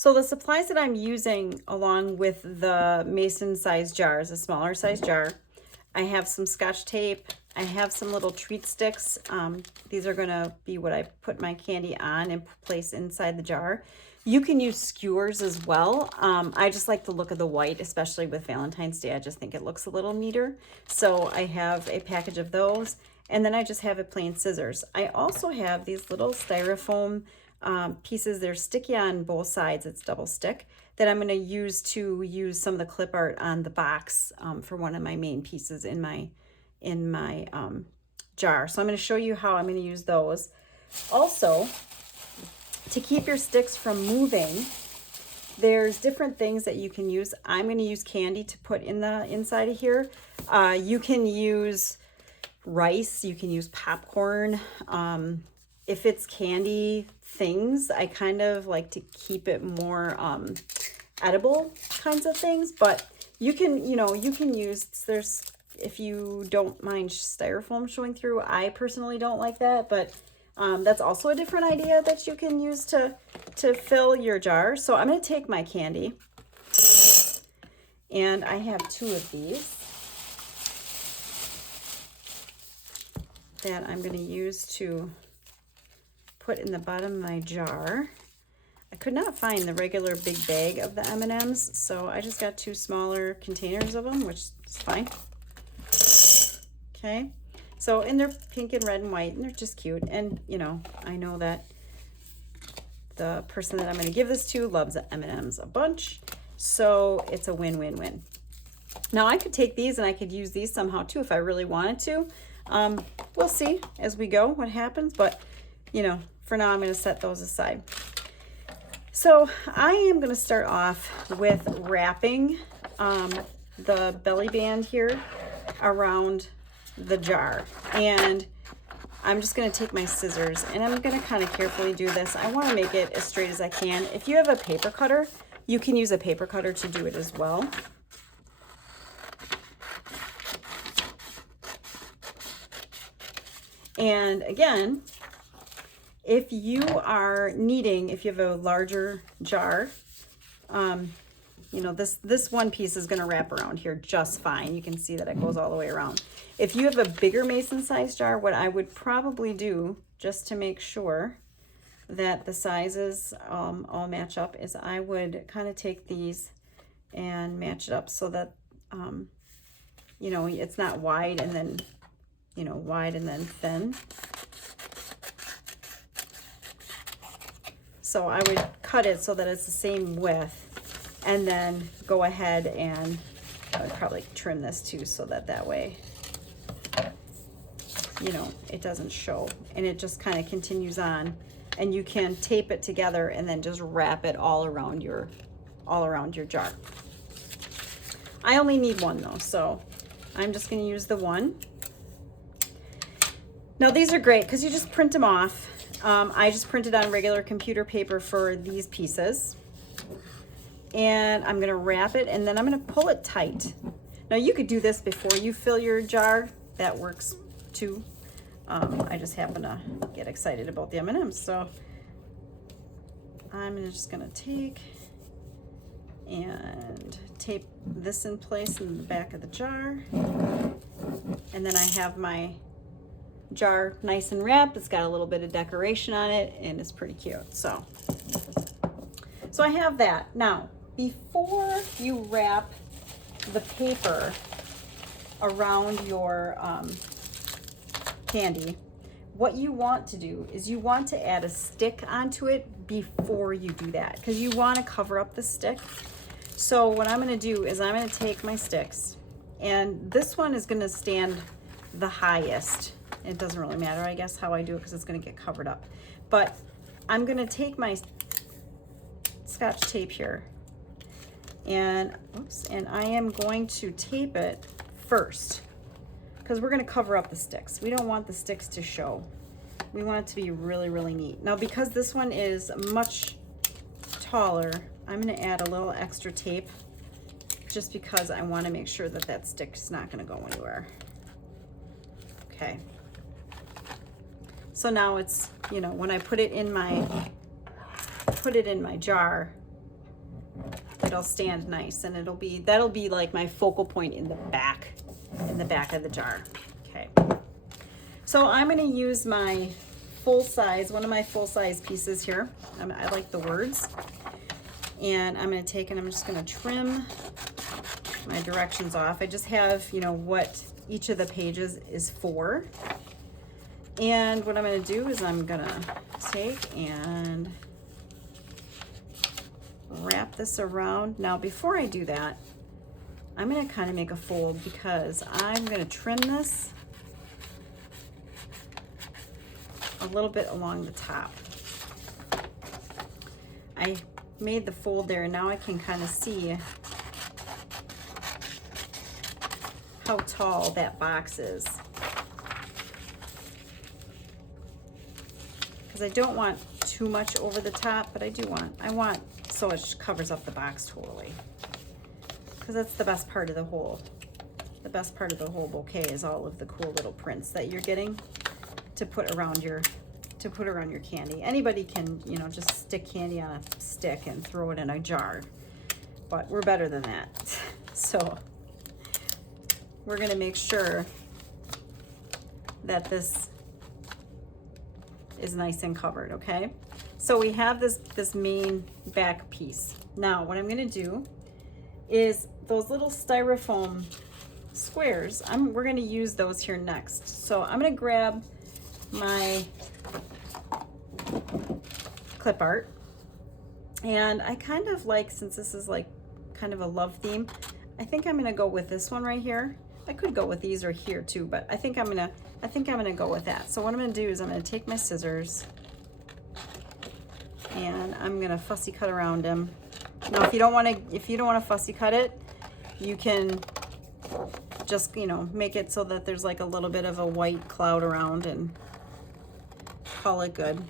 So the supplies that I'm using along with the mason size jars, a smaller size jar, I have some Scotch tape. I have some little treat sticks. These are gonna be what I put my candy on and place inside the jar. You can use skewers as well. I just like the look of the white, especially with Valentine's Day. I just think it looks a little neater. So I have a package of those, and then I just have a plain scissors. I also have these little styrofoam pieces. They're sticky on both sides. It's double stick that I'm going to use some of the clip art on the box for one of my main pieces in my jar. So I'm going to show you how I'm going to use those. Also, to keep your sticks from moving, there's different things that you can use. I'm going to use candy to put in the inside of here. You can use rice, you can use popcorn. If it's candy things, I kind of like to keep it more edible kinds of things, but you can use, if you don't mind styrofoam showing through. I personally don't like that, but that's also a different idea that you can use to fill your jar. So I'm going to take my candy, and I have 2 of these that I'm going to use to put in the bottom of my jar. I could not find the regular big bag of the M&Ms, so I just got 2 smaller containers of them, which is fine. Okay, so, and they're pink and red and white, and they're just cute. And, you know, I know that the person that I'm going to give this to loves the M&Ms a bunch, so it's a win-win-win. Now, I could take these and I could use these somehow too if I really wanted to. We'll see as we go what happens, but, you know, for now I'm going to set those aside. So I am going to start off with wrapping the belly band here around the jar, and I'm just going to take my scissors and I'm going to kind of carefully do this. I want to make it as straight as I can. If you have a paper cutter, you can use a paper cutter to do it as well. And again, if you have a larger jar, you know, this one piece is going to wrap around here just fine. You can see that it goes all the way around. If you have a bigger mason size jar, what I would probably do, just to make sure that the sizes all match up, is I would kind of take these and match it up so that, you know, it's not wide and then, you know, wide and then thin. So I would cut it so that it's the same width, and then go ahead and I would probably trim this too, so that way, you know, it doesn't show, and it just kind of continues on, and you can tape it together and then just wrap it all around your jar. I only need one though, so I'm just going to use the one. Now these are great because you just print them off. I just printed on regular computer paper for these pieces, and I'm going to wrap it, and then I'm going to pull it tight. Now you could do this before you fill your jar. That works too. I just happen to get excited about the M&Ms, so I'm just going to take and tape this in place in the back of the jar, and then I have my jar nice and wrapped. It's got a little bit of decoration on it, and it's pretty cute. So I have that. Now, before you wrap the paper around your candy, what you want to do is you want to add a stick onto it before you do that, because you want to cover up the stick. So what I'm going to do is I'm going to take my sticks, and this one is going to stand the highest. It doesn't really matter, I guess, how I do it, because it's going to get covered up. But I'm going to take my Scotch tape here, and I am going to tape it first, because we're going to cover up the sticks. We don't want the sticks to show. We want it to be really, really neat. Now, because this one is much taller, I'm going to add a little extra tape, just because I want to make sure that that stick's not going to go anywhere. Okay. So now it's, you know, when I put it in my jar, it'll stand nice, and that'll be like my focal point in the back of the jar. Okay. So I'm going to use my one of my full-size pieces here. I like the words. And I'm going to take and I'm just going to trim my directions off. I just have, you know, what each of the pages is for. And what I'm going to do is I'm going to take and wrap this around. Now, before I do that, I'm going to kind of make a fold because I'm going to trim this a little bit along the top. I made the fold there, and now I can kind of see how tall that box is. Because I don't want too much over the top, but I want so it covers up the box totally. Because that's the best part of the whole bouquet is all of the cool little prints that you're getting to put around your candy. Anybody can, you know, just stick candy on a stick and throw it in a jar, but we're better than that. So we're going to make sure that this is nice and covered, okay? So we have this main back piece. Now what I'm going to do is those little styrofoam squares, we're going to use those here next. So I'm going to grab my clip art, and I kind of like, since this is like kind of a love theme, I think I'm going to go with this one right here. I could go with these or here too, but I think I'm going to go with that. So what I'm going to do is I'm going to take my scissors and I'm going to fussy cut around them. Now if you don't want to fussy cut it, you can just, you know, make it so that there's like a little bit of a white cloud around and call it good.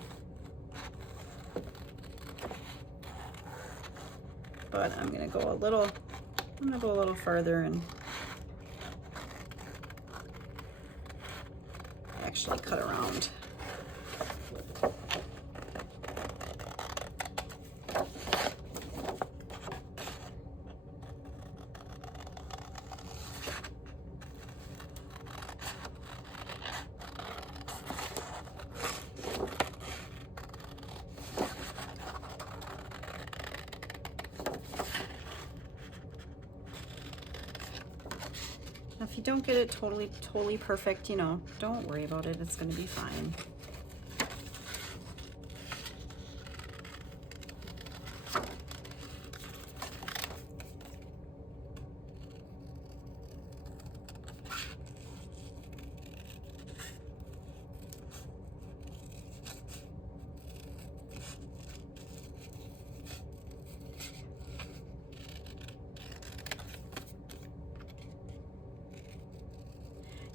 But I'm going to go a little further and actually cut around. If you don't get it totally perfect, you know, don't worry about it. It's going to be fine.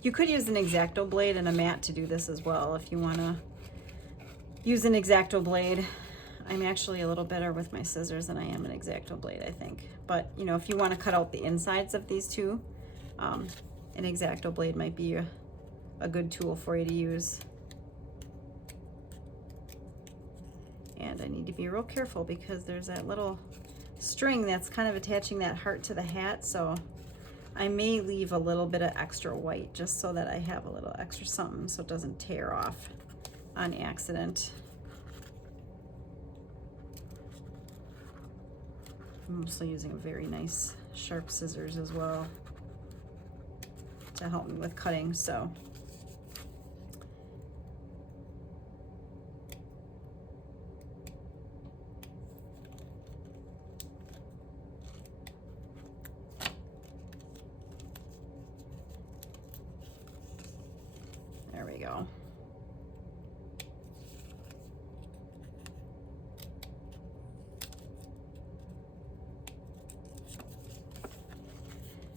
You could use an X-Acto blade and a mat to do this as well if you want to use an X-Acto blade. I'm actually a little better with my scissors than I am an X-Acto blade, I think. But, you know, if you want to cut out the insides of these two, an X-Acto blade might be a good tool for you to use. And I need to be real careful because there's that little string that's kind of attaching that heart to the hat, so I may leave a little bit of extra white just so that I have a little extra something so it doesn't tear off on accident. I'm also using a very nice sharp scissors as well to help me with cutting, so. There we go.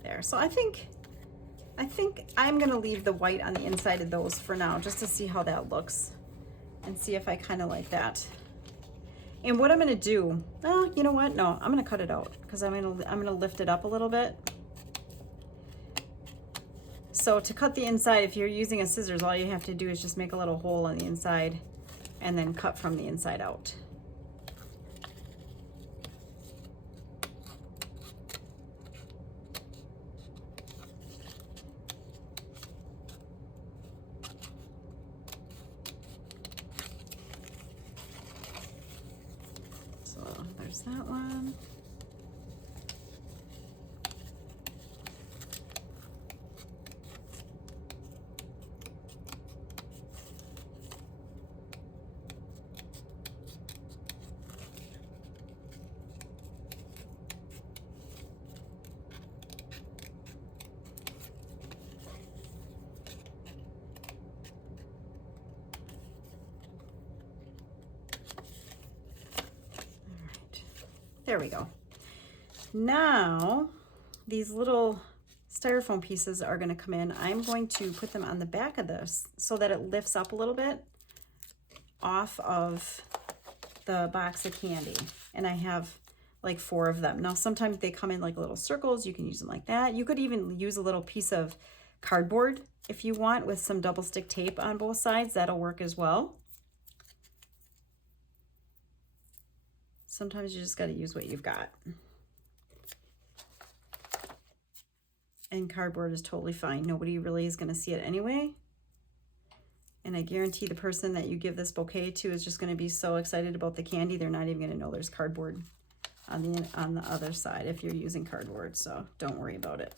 There. So I think I'm going to leave the white on the inside of those for now just to see how that looks and see if I kind of like that. And what I'm going to do, oh, you know what? No, I'm going to cut it out because I'm going to lift it up a little bit. So to cut the inside, if you're using a scissors, all you have to do is just make a little hole on the inside and then cut from the inside out. So there's that one. There we go. Now, these little styrofoam pieces are going to come in. I'm going to put them on the back of this so that it lifts up a little bit off of the box of candy. And I have like 4 of them. Now, sometimes they come in like little circles. You can use them like that. You could even use a little piece of cardboard if you want with some double stick tape on both sides. That'll work as well. Sometimes you just got to use what you've got. And cardboard is totally fine. Nobody really is going to see it anyway. And I guarantee the person that you give this bouquet to is just going to be so excited about the candy, they're not even going to know there's cardboard on the other side if you're using cardboard. So don't worry about it.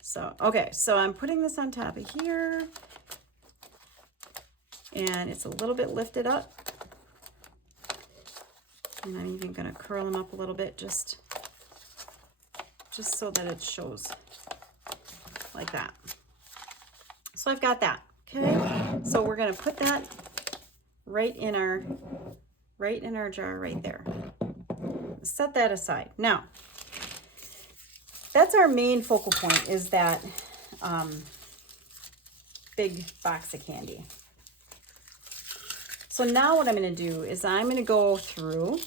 So, okay, so I'm putting this on top of here. And it's a little bit lifted up. And I'm even going to curl them up a little bit just so that it shows like that. So I've got that. Okay. So we're going to put that right in our jar right there. Set that aside. Now, that's our main focal point, is that big box of candy. So now what I'm going to do is I'm going to go through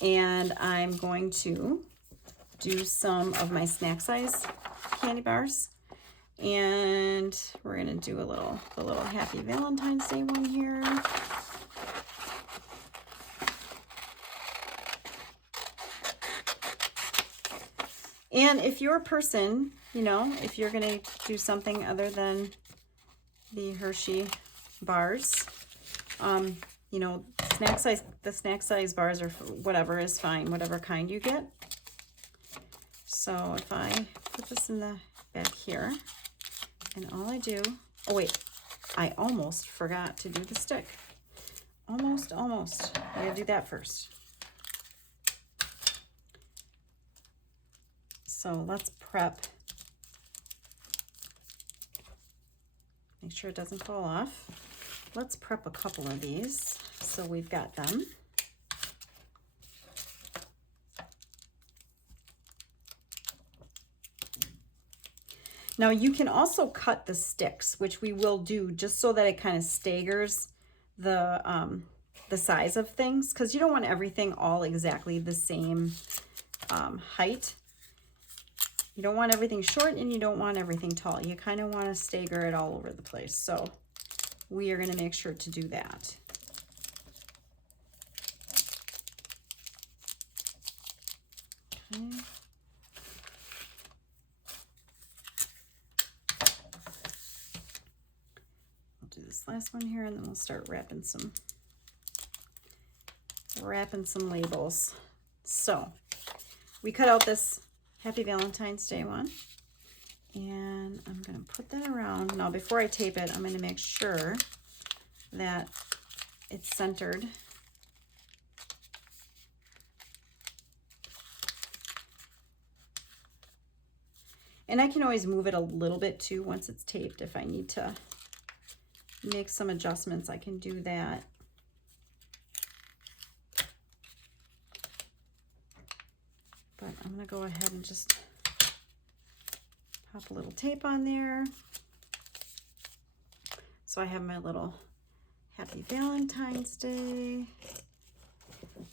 and I'm going to do some of my snack size candy bars. And we're going to do the little Happy Valentine's Day one here. And if you're a person, you know, if you're going to do something other than the Hershey bars, you know, the snack size bars or whatever is fine, whatever kind you get. So if I put this in the back here, and all I do, oh wait, I almost forgot to do the stick. Almost. I gotta do that first. So let's prep. Make sure it doesn't fall off. Let's prep a couple of these so we've got them. Now you can also cut the sticks, which we will do just so that it kind of staggers the size of things, because you don't want everything all exactly the same height. You don't want everything short and you don't want everything tall. You kind of want to stagger it all over the place. So we are going to make sure to do that. Okay. I'll do this last one here and then we'll start wrapping some labels. So we cut out this Happy Valentine's Day one. And I'm going to put that around. Now, before I tape it, I'm going to make sure that it's centered. And I can always move it a little bit too once it's taped. If I need to make some adjustments, I can do that. But I'm going to go ahead and just pop a little tape on there. So I have my little Happy Valentine's Day.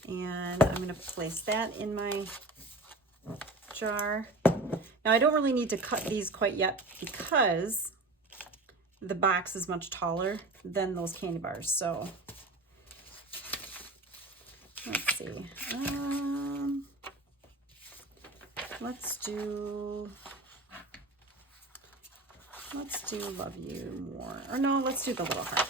And I'm going to place that in my jar. Now I don't really need to cut these quite yet because the box is much taller than those candy bars. So let's see. Let's do Love You More. Or no, let's do the little heart.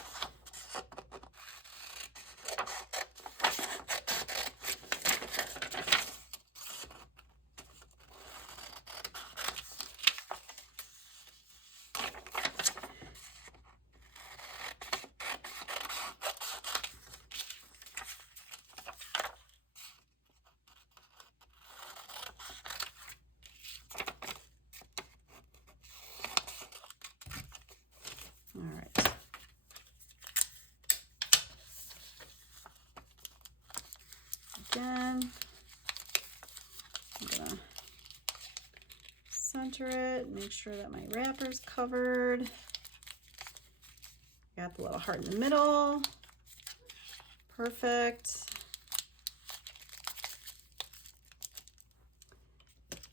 again. I'm gonna center it, make sure that my wrapper's covered. Got the little heart in the middle. Perfect.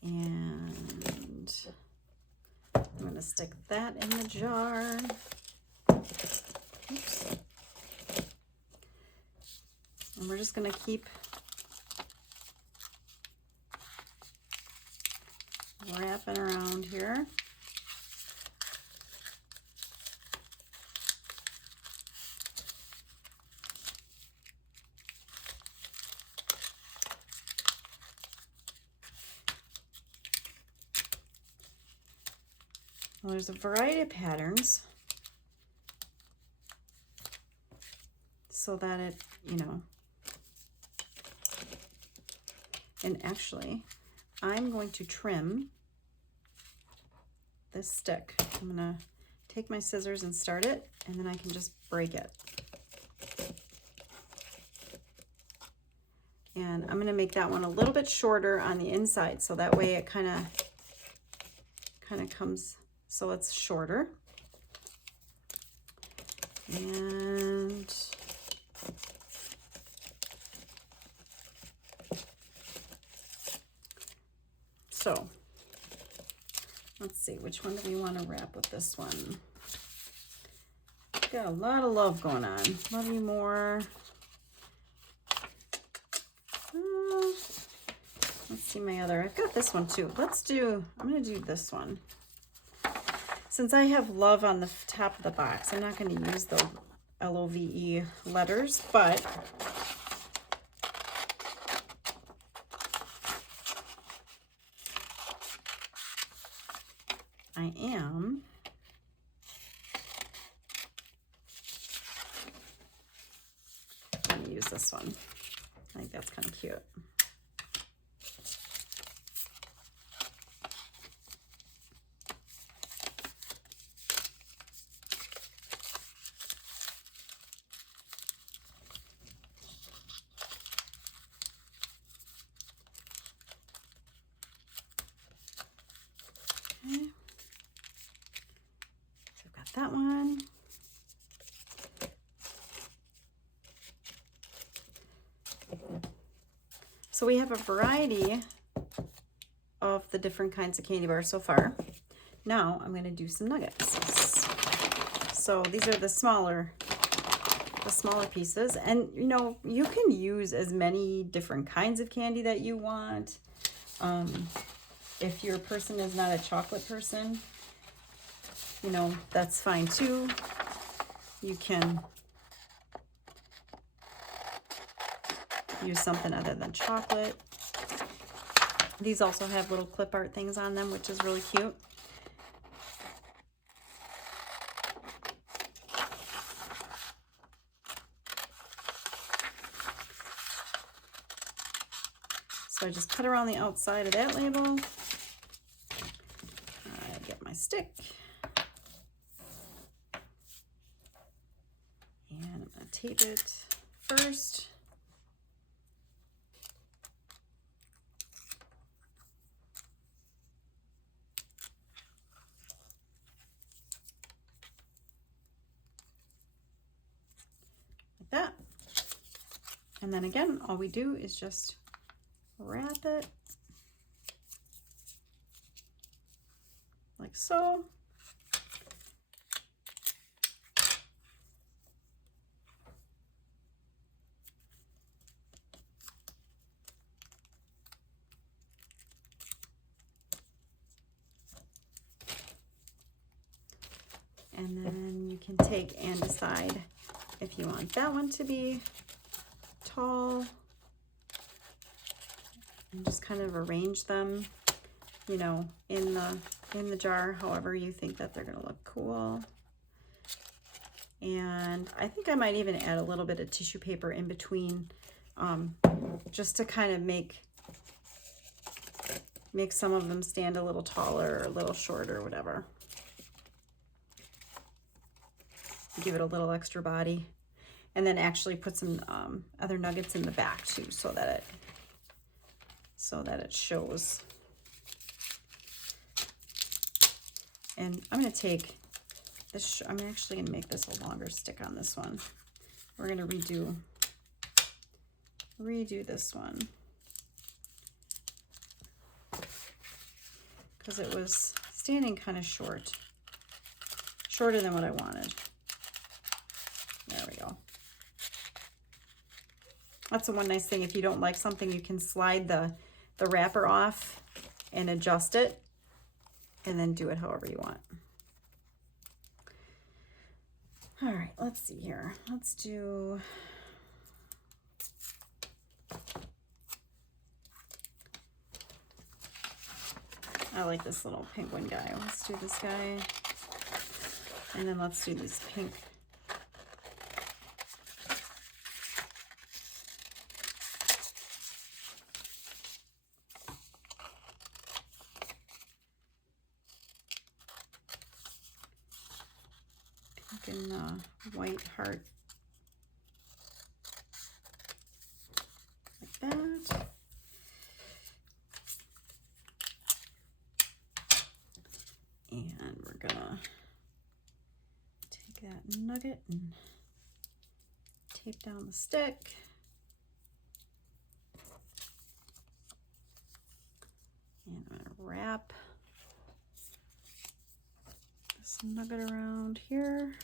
And I'm going to stick that in the jar. Oops. And we're just going to keep wrapping around here. Well, there's a variety of patterns so that it, you know, and actually I'm going to trim this stick. I'm gonna take my scissors and start it, and then I can just break it. And I'm gonna make that one a little bit shorter on the inside, so that way it kind of comes, so it's shorter. And so let's see, which one do we want to wrap with this one? Got a lot of love going on. Love you more. Let's see my other. I've got this one too. I'm going to do this one. Since I have love on the top of the box, I'm not going to use the LOVE letters, but I am going to use this one. I think that's kind of cute. Okay. So I've got that one. So we have a variety of the different kinds of candy bars so far. Now I'm going to do some nuggets. So these are the smaller pieces, and you know, you can use as many different kinds of candy that you want. If your person is not a chocolate person, you know, that's fine too. You can use something other than chocolate. These also have little clip art things on them, which is really cute. So I just cut around the outside of that label. I get my stick. And I'm going to tape it first. That. And then again, all we do is just wrap it like so. And then you can take and decide if you want that one to be tall, and just kind of arrange them, you know, in the jar however you think that they're going to look cool. And I think I might even add a little bit of tissue paper in between, just to kind of make some of them stand a little taller or a little shorter or whatever. Give it a little extra body. and then actually put some other nuggets in the back too, so that it shows. And I'm going to take this, I'm actually going to make this a longer stick on this one. We're going to redo this one because it was standing kind of shorter than what I wanted. There we go. That's the one nice thing. If you don't like something, you can slide the wrapper off and adjust it and then do it however you want. All right, let's see here. Let's do, I like this little penguin guy. Let's do this guy. And then let's do these pink. Pink and white heart. Like that. And we're gonna take that nugget and tape down the stick. And I'm gonna wrap this nugget around here.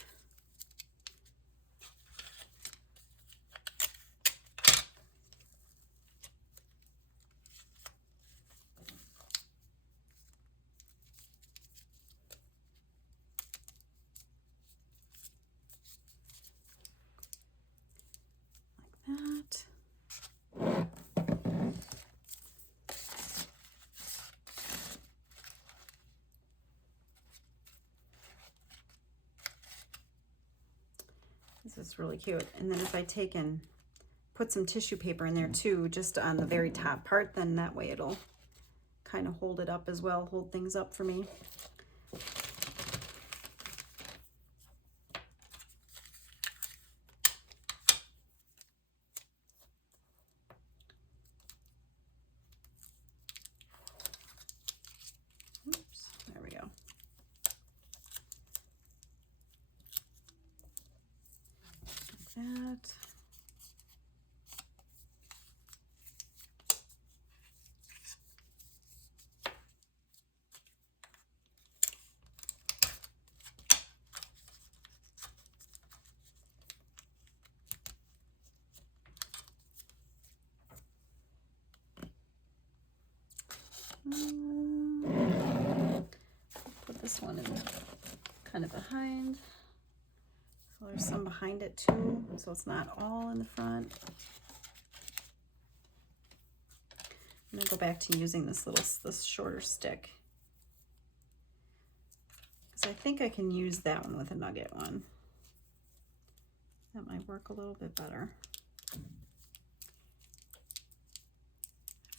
That. This is really cute. And then if I take and put some tissue paper in there too, just on the very top part, then that way it'll kind of hold it up as well, hold things up for me. That. Put this one in kind of behind. So there's some behind it too, so it's not all in the front. I'm gonna go back to using this shorter stick, because I think I can use that one with a nugget one. That might work a little bit better. I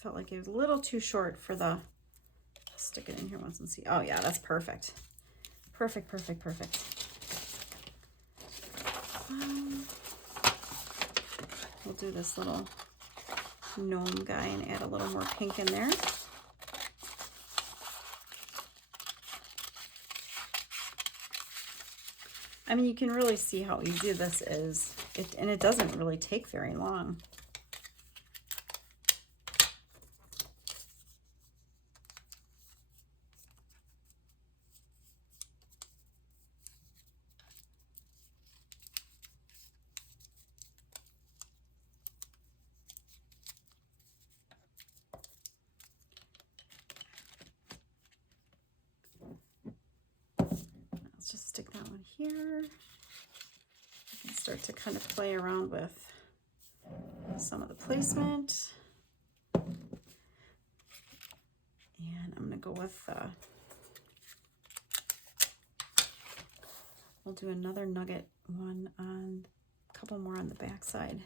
felt like it was a little too short for the, stick it in here once and see. Oh yeah, that's perfect. Perfect, perfect, perfect. We'll do this little gnome guy and add a little more pink in there. I mean, you can really see how easy this is, and it doesn't really take very long. Just stick that one here. I can start to kind of play around with some of the placement. And I'm going to go with, we'll do another nugget one on, a couple more on the back side.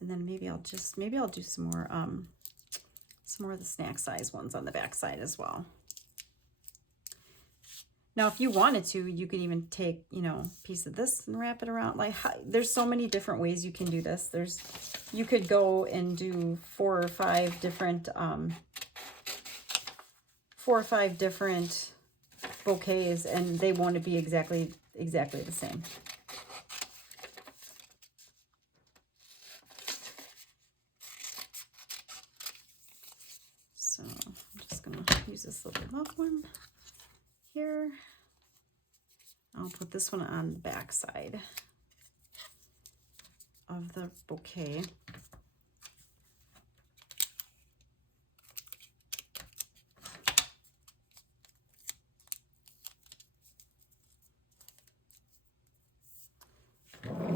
And then maybe I'll do some more of the snack size ones on the back side as well. Now, if you wanted to, you could even take, you know, a piece of this and wrap it around. Like, there's so many different ways you can do this. You could go and do 4 or 5 different bouquets, and they won't be exactly the same. So I'm just gonna use this little love one here. I'll put this one on the back side of the bouquet.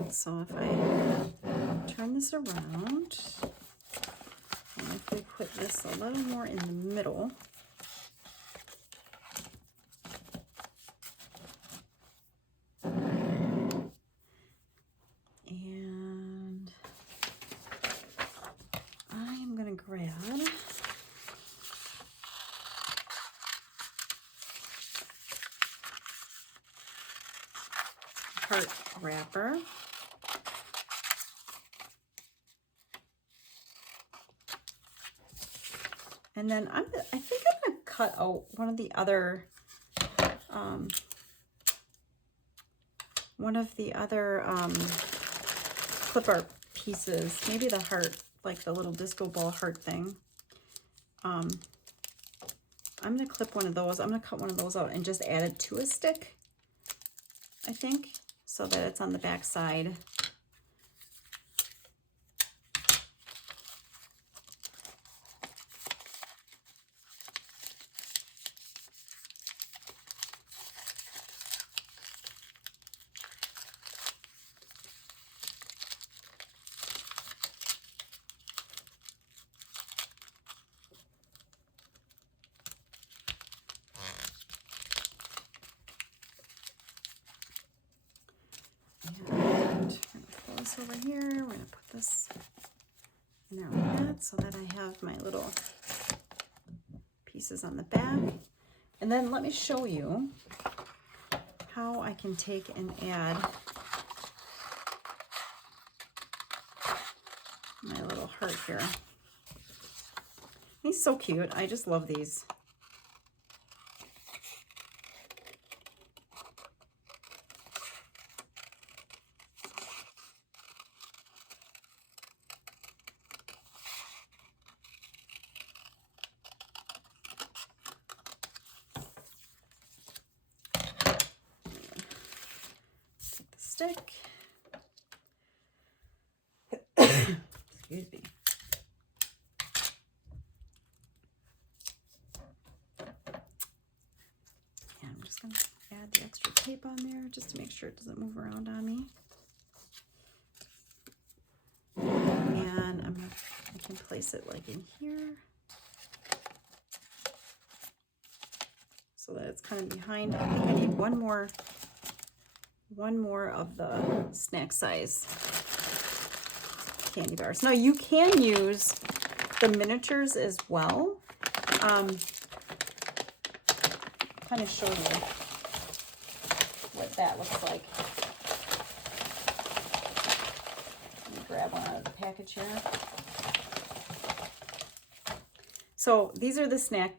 So if I turn this around, and if we put this a little more in the middle, and I am going to grab heart wrapper. And then I think I'm going to cut out one of the other clip art pieces, maybe the heart, like the little disco ball heart thing. I'm going to clip one of those. I'm going to cut one of those out and just add it to a stick, I think, so that it's on the back side. And we're going to pull this over here. We're going to put this in there like that so that I have my little pieces on the back. And then let me show you how I can take and add my little heart here. He's so cute. I just love these. Stick. Excuse me. And I'm just going to add the extra tape on there just to make sure it doesn't move around on me. And I can place it like in here so that it's kind of behind. I think I need one more of the snack size candy bars. Now you can use the miniatures as well. Kind of show you what that looks like. Let me grab one out of the package here. So these are the snack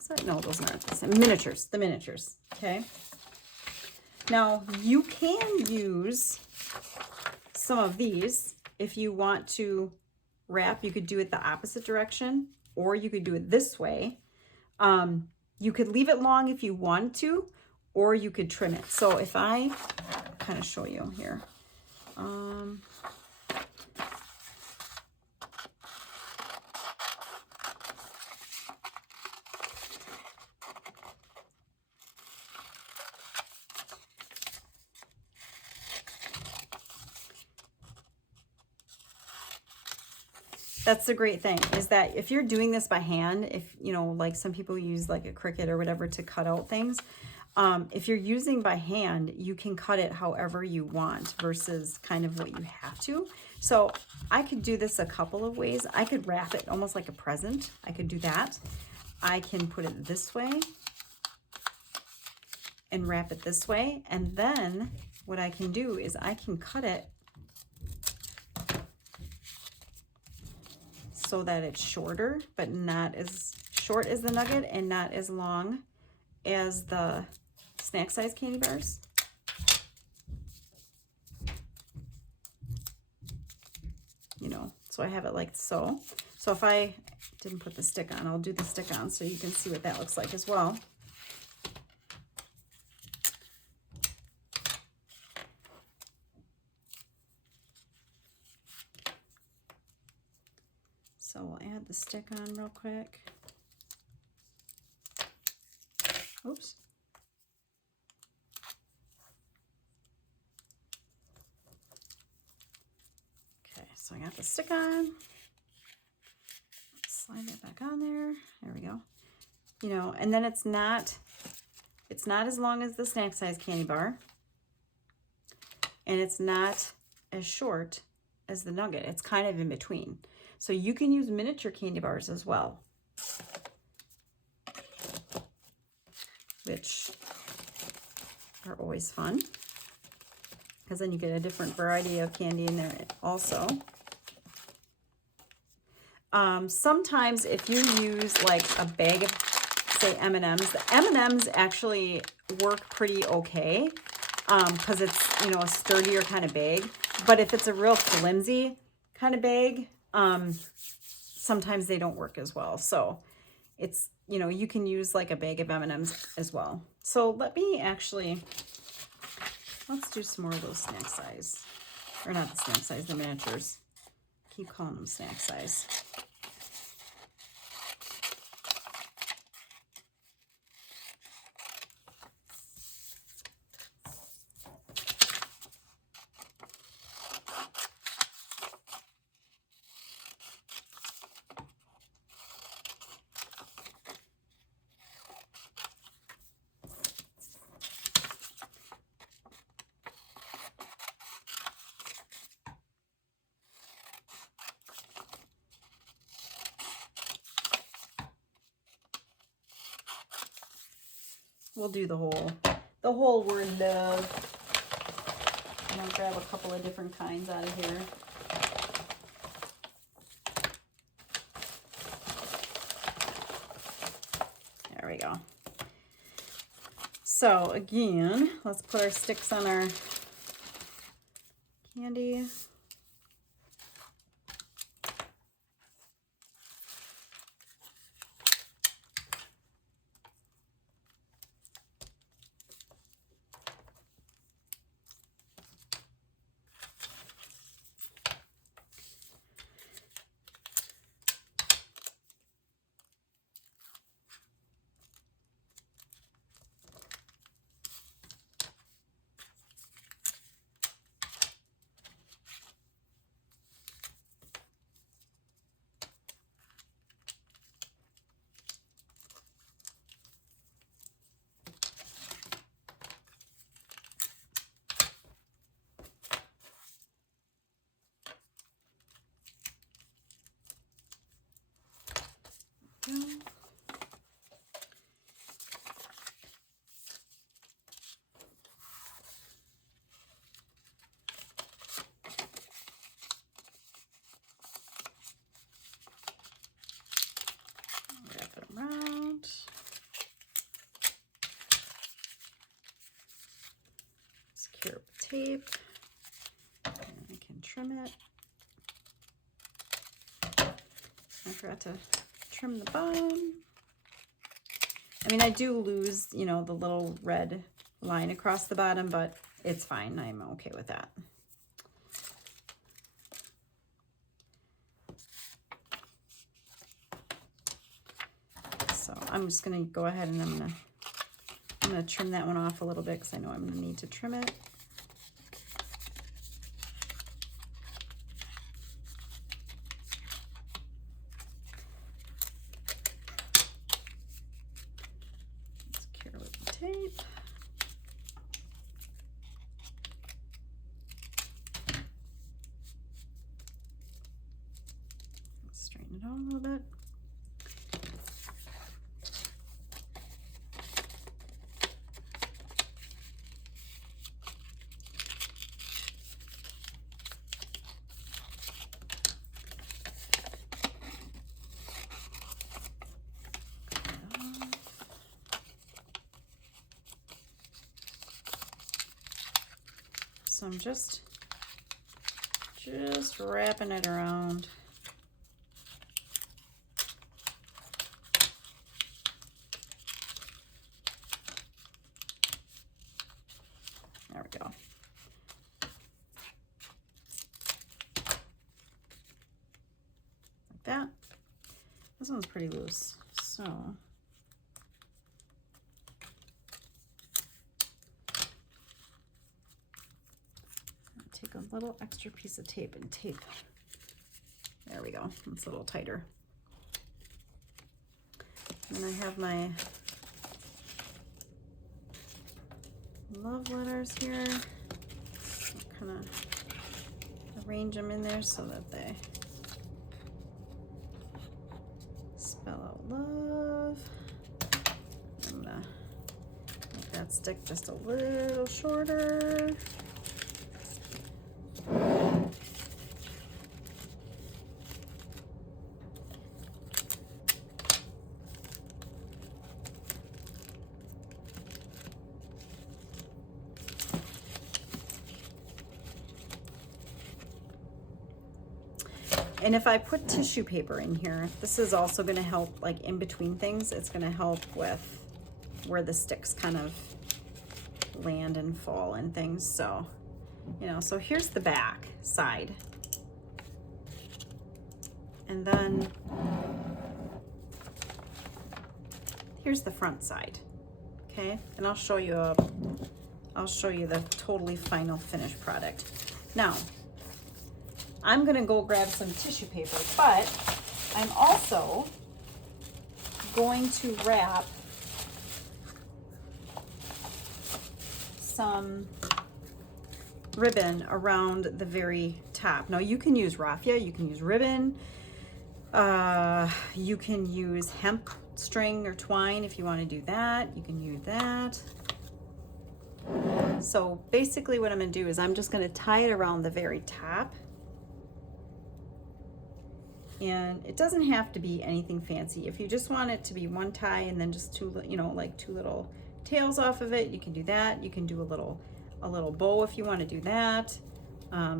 size? No, those aren't the same. Miniatures, the miniatures, okay? Now, you can use some of these if you want to wrap. You could do it the opposite direction, or you could do it this way. You could leave it long if you want to, or you could trim it. So if I kind of show you here. That's the great thing, is that if you're doing this by hand, if, you know, like some people use like a Cricut or whatever to cut out things, if you're using by hand, you can cut it however you want versus kind of what you have to. So I could do this a couple of ways. I could wrap it almost like a present. I could do that. I can put it this way and wrap it this way. And then what I can do is I can cut it so that it's shorter, but not as short as the nugget and not as long as the snack size candy bars. You know, so I have it like so. So if I didn't put the stick on, I'll do the stick on so you can see what that looks like as well. So we'll add the stick on real quick. Oops. Okay, so I got the stick on. Slide that back on there. There we go. You know, and then it's not as long as the snack size candy bar. And it's not as short as the nugget. It's kind of in between. So you can use miniature candy bars as well, which are always fun because then you get a different variety of candy in there also. Sometimes if you use like a bag of, say, M&Ms, the M&Ms actually work pretty okay because it's, you know, a sturdier kind of bag. But if it's a real flimsy kind of bag, sometimes they don't work as well. So it's, you know, you can use like a bag of M&Ms as well. So let me actually, let's do some more of those snack size, or not the snack size, the miniatures. Keep calling them snack size. We'll do the whole word love. I'm gonna grab a couple of different kinds out of here. There we go. So again, let's put our sticks on our candy. Wrap it around. Secure it with tape. And I can trim it. I forgot to trim the bottom. I mean, I do lose, you know, the little red line across the bottom, but it's fine. I'm okay with that. So I'm just going to go ahead and I'm going to trim that one off a little bit because I know I'm going to need to trim it. Secure with the tape. Straighten it out a little bit. So I'm just wrapping it around. There we go. Like that. This one's pretty loose, so take a little extra piece of tape and tape. There we go. It's a little tighter. And I have my love letters here. Kind of arrange them in there so that they spell out love. I'm gonna make that stick just a little shorter. And if I put tissue paper in here, this is also going to help, like in between things, it's going to help with where the sticks kind of land and fall and things. So, you know, so here's the back side. And then here's the front side. Okay. And I'll show you the totally final finished product. Now, I'm gonna go grab some tissue paper, but I'm also going to wrap some ribbon around the very top. Now you can use raffia, you can use ribbon, you can use hemp string or twine if you want to do that. You can use that. So basically what I'm gonna do is I'm just gonna tie it around the very top. And it doesn't have to be anything fancy. If you just want it to be one tie and then just two, you know, like two little tails off of it, you can do that. You can do a little bow if you want to do that. I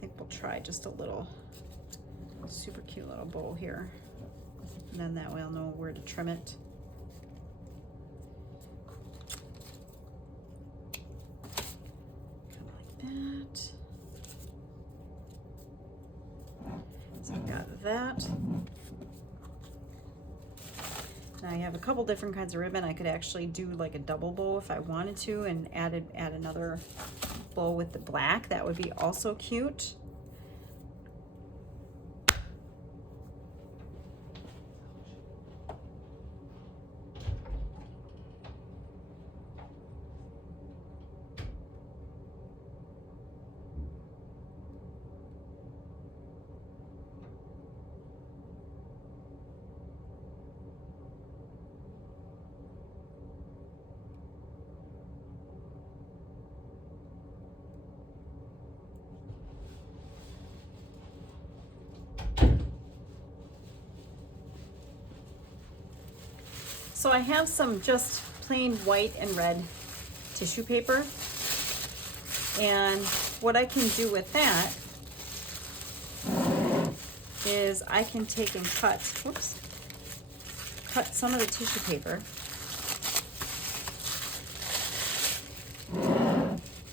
think we'll try just a little super cute little bow here. And then that way I'll know where to trim it. Kind of like that. So I've got that. Now I have a couple different kinds of ribbon. I could actually do like a double bow if I wanted to and add another bow with the black. That would be also cute. So I have some just plain white and red tissue paper. And what I can do with that is I can take and cut some of the tissue paper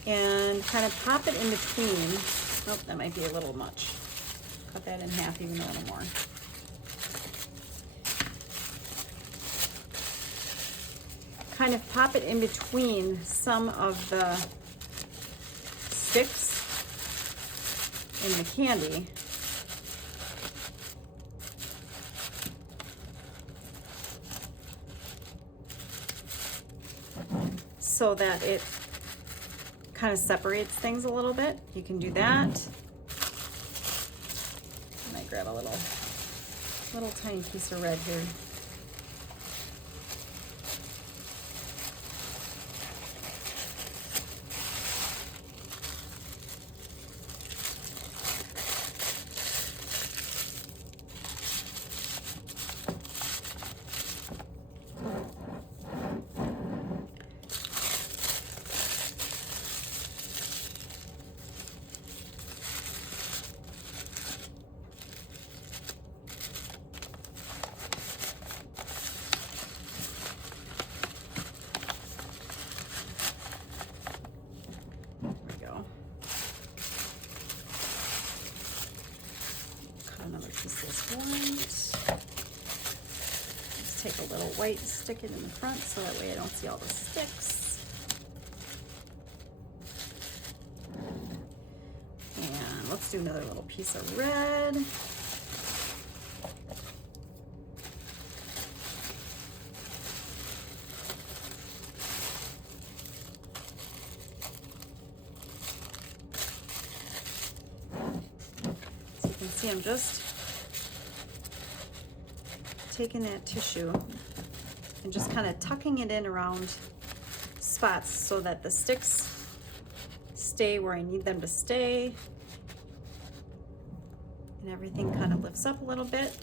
and kind of pop it in between. Oh, that might be a little much. Cut that in half even a little more. Kind of pop it in between some of the sticks in the candy. So that it kind of separates things a little bit. You can do that. I might grab a little tiny piece of red here. another piece of this white. Just take a little white, stick it in the front so that way I don't see all the sticks. And let's do another little piece of red. See, I'm just taking that tissue and just kind of tucking it in around spots so that the sticks stay where I need them to stay, and everything kind of lifts up a little bit.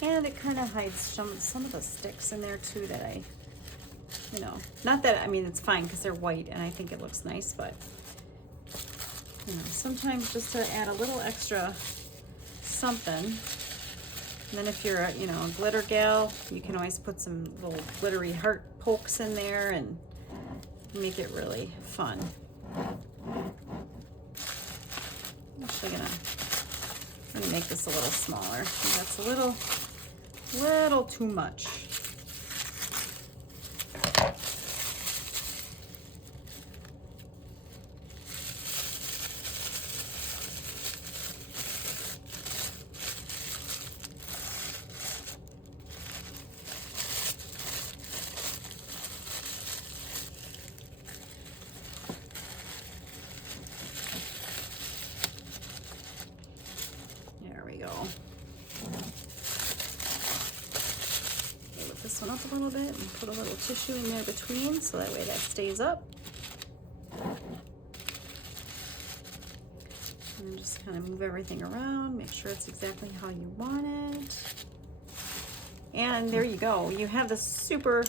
And it kind of hides some of the sticks in there too that I, you know, not that, I mean, it's fine because they're white and I think it looks nice, but you know, sometimes just to add a little extra something. And then if you're a, you know, a glitter gal, you can always put some little glittery heart pokes in there and make it really fun. I'm actually I'm gonna make this a little smaller. That's a little too much. This one up a little bit and put a little tissue in there between so that way that stays up. And just kind of move everything around, make sure it's exactly how you want it. And there you go. You have this super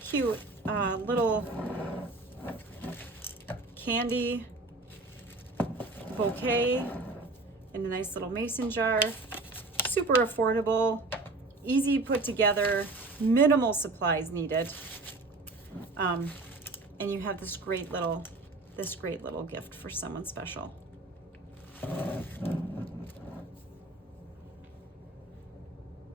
cute little candy bouquet in a nice little mason jar. Super affordable, easy put together, minimal supplies needed, and you have this great little gift for someone special.